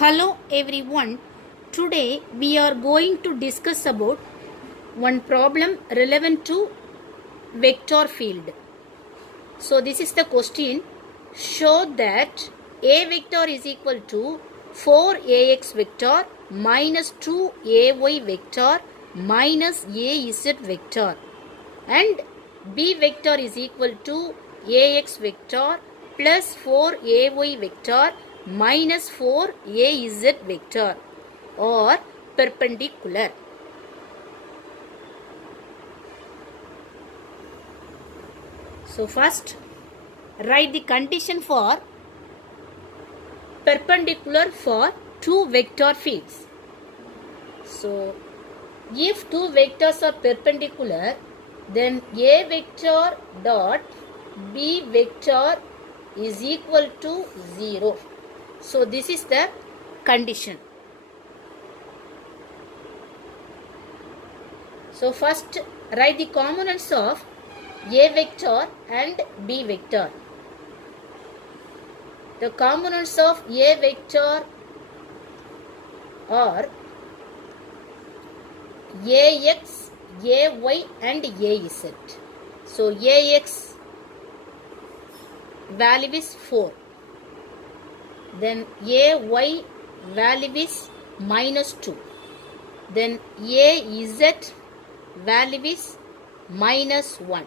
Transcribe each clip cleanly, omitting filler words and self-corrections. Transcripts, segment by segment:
Hello everyone. Today we are going to discuss about one problem relevant to vector field. So this is the question. Show that A vector is equal to 4ax vector minus 2ay vector minus az vector and B vector is equal to ax vector plus 4ay vector minus 4az vector or perpendicular. So first write the condition for perpendicular for two vector fields. So if two vectors are perpendicular, then A vector dot B vector is equal to 0. So this is the condition. So first write the components of A vector and B vector. The components of A vector are Ax, Ay and Az. So Ax value is 4. Then Ay value is minus 2. Then Az value is minus 1.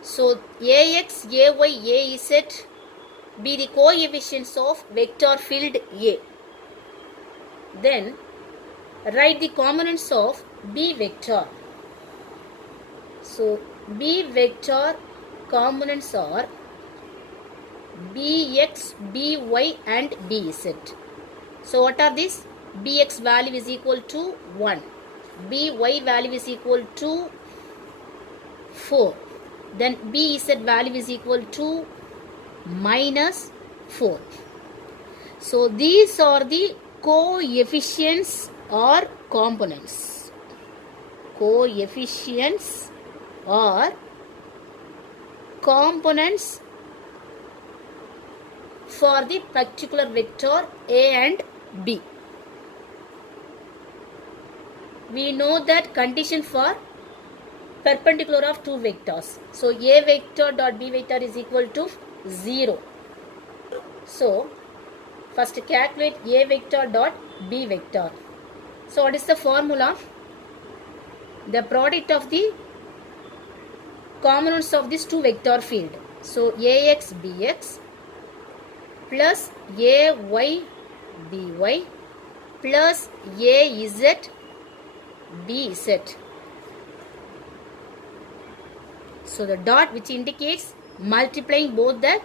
So Ax, Ay, Az be the coefficients of vector field A. Then write the components of B vector. So B vector components are Bx, By and Bz. So what are these? Bx value is equal to 1. By value is equal to 4. Then Bz value is equal to minus 4. So these are the coefficients or components. Coefficients or components for the particular vector A and B. We know that condition for perpendicular of two vectors. So A vector dot B vector is equal to 0. So first calculate A vector dot B vector. So what is the formula? The product of the components of this two vector field. So Ax Bx plus Ay By plus Az Bz. So the dot which indicates multiplying both the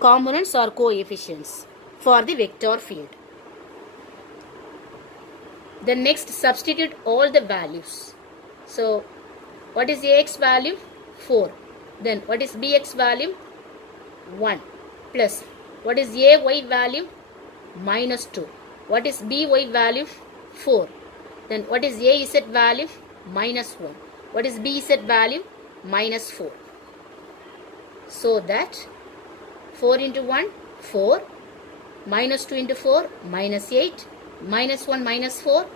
components or coefficients for the vector field. Then next substitute all the values. So what is Ax value? 4. Then what is Bx value? 1 plus what is Ay value? Minus 2. What is By value? 4. Then what is Az value? Minus 1. What is Bz value? Minus 4. So that 4 into 1, 4. Minus 2 into 4, minus 8. Minus 1, minus 4.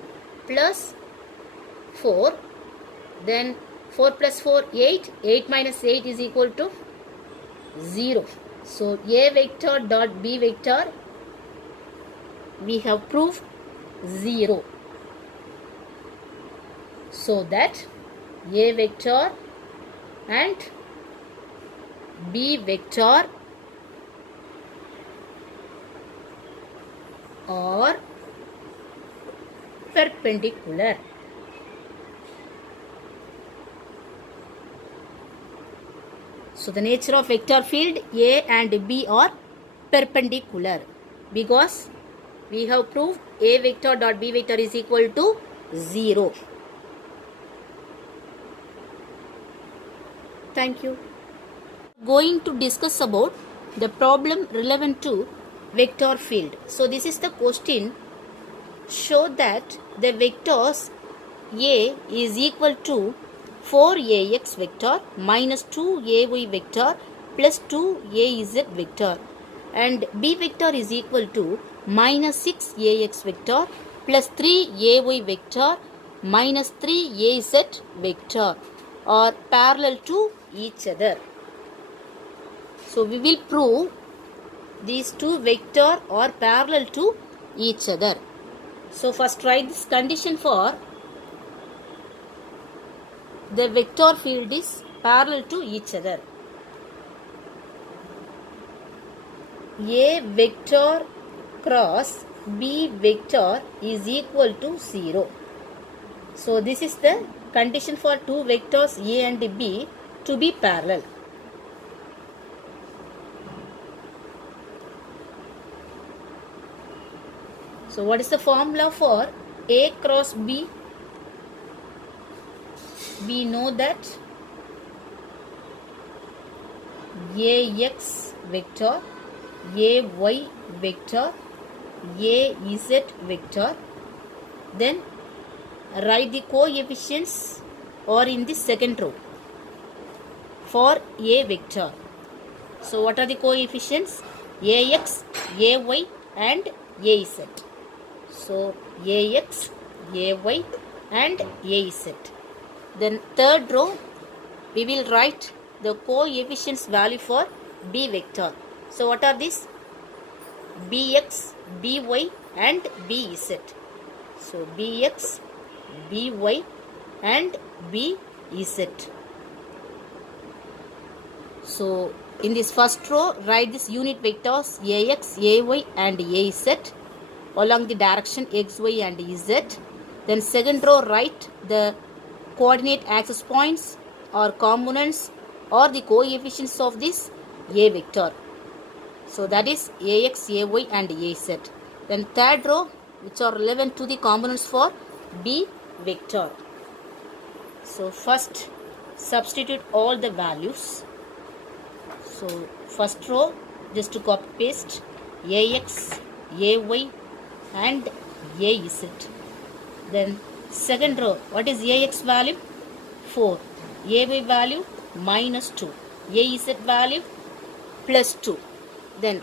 Plus 4. Then 4 plus 4, 8. 8 minus 8 is equal to 0. So A vector dot B vector we have proved 0. So that A vector and B vector are perpendicular. So the nature of vector field A and B are perpendicular because we have proved A vector dot B vector is equal to 0. Thank you. Going to discuss about the problem relevant to vector field. So this is the question. Show that the vectors A is equal to 4ax vector minus 2ay vector plus 2az vector and B vector is equal to minus 6ax vector plus 3ay vector minus 3az vector are parallel to each other. So we will prove these two vectors are parallel to each other. So first write this condition for the vector field is parallel to each other. A vector cross B vector is equal to 0. So this is the condition for two vectors A and B to be parallel. So what is the formula for A cross B? We know that Ax vector, Ay vector, Az vector. Then write the coefficients or in the second row for A vector. So what are the coefficients? Ax, Ay and Az. So Ax, Ay and Az. Then third row we will write the coefficients value for B vector. So what are these? Bx, By and Bz. So Bx, By and Bz. So in this first row write these unit vectors Ax, Ay and Az along the direction x, y and z. Then second row write the coordinate axis points or components or the coefficients of this A vector. So that is Ax, Ay and Az. Then third row which are relevant to the components for B vector. So first substitute all the values. So first row just to copy paste Ax, Ay and Az. Then second row, what is Ax value? 4. Ay value minus 2. Az value plus 2. Then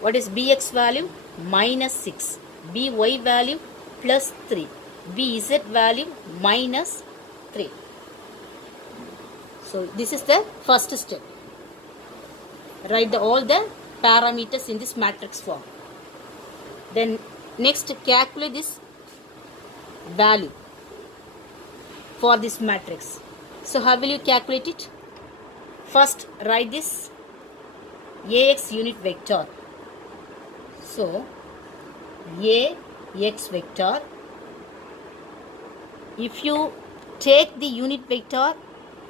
what is Bx value? Minus 6. By value plus 3. Bz value minus 3. So this is the first step. Write all the parameters in this matrix form. Then next calculate this value for this matrix. So how will you calculate it? First write this Ax unit vector. So Ax vector, if you take the unit vector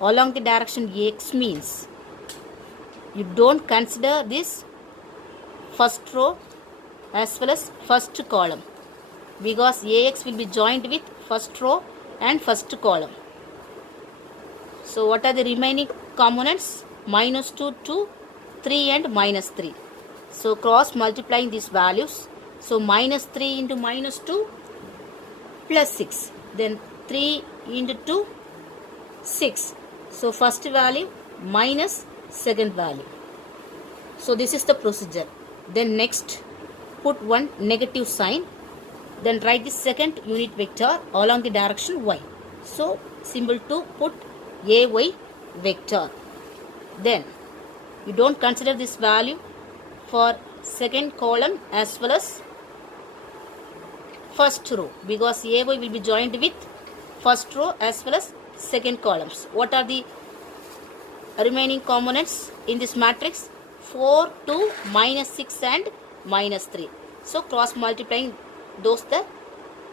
along the direction Ax means you don't consider this first row as well as first column, because Ax will be joined with first row and first column. So what are the remaining components? Minus 2, 2, 3 and minus 3. So cross multiplying these values. So minus 3 into minus 2 plus 6. Then 3 into 2, 6. So first value minus second value. So this is the procedure. Then next put one negative sign. Then write the second unit vector along the direction y. So symbol to put Ay vector. Then you don't consider this value for second column as well as first row, because Ay will be joined with first row as well as second columns. What are the remaining components in this matrix? 4, 2, minus 6 and minus 3. So cross multiplying those the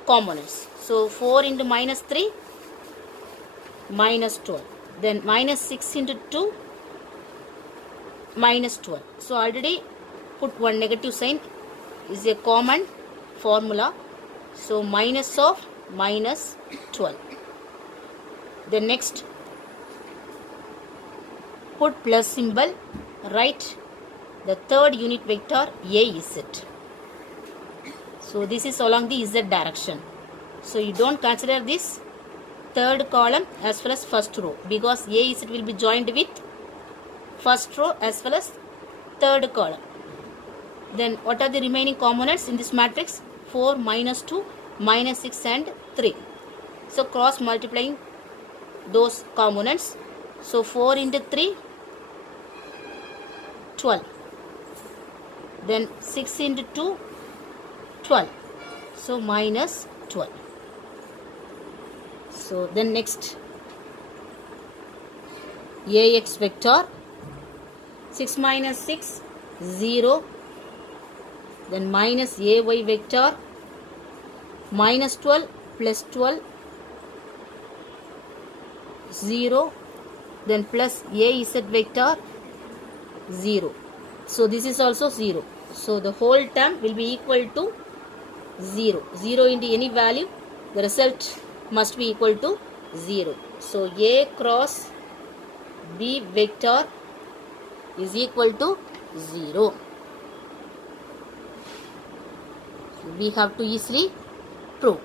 components. So 4 into minus 3 minus 12. Then minus 6 into 2 minus 12. So already put one negative sign is a common formula. So minus of minus 12. Then next put plus symbol, write the third unit vector Az. So this is along the Z direction. So you don't consider this third column as well as first row, because Az will be joined with first row as well as third column. Then what are the remaining components in this matrix? 4, minus 2, minus 6 and 3. So cross multiplying those components. So 4 into 3, 12. Then 6 into 2, 12. So minus 12. So then next, Ax vector, 6 minus 6, 0. Then minus Ay vector, minus 12 plus 12, 0. Then plus Az vector, 0. So this is also 0. So the whole term will be equal to 0. 0 into any value, the result must be equal to 0. So A cross B vector is equal to 0. So we have to easily prove.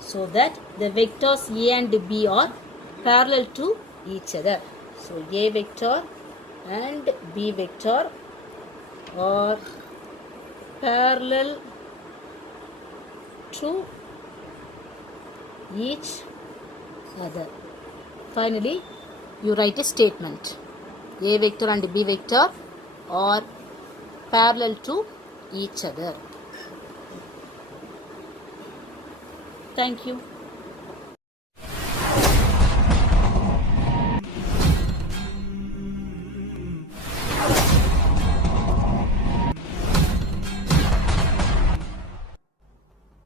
So that the vectors A and B are parallel to each other. So A vector and B vector are parallel to each other. Finally, you write a statement. A vector and B vector are parallel to each other. Thank you.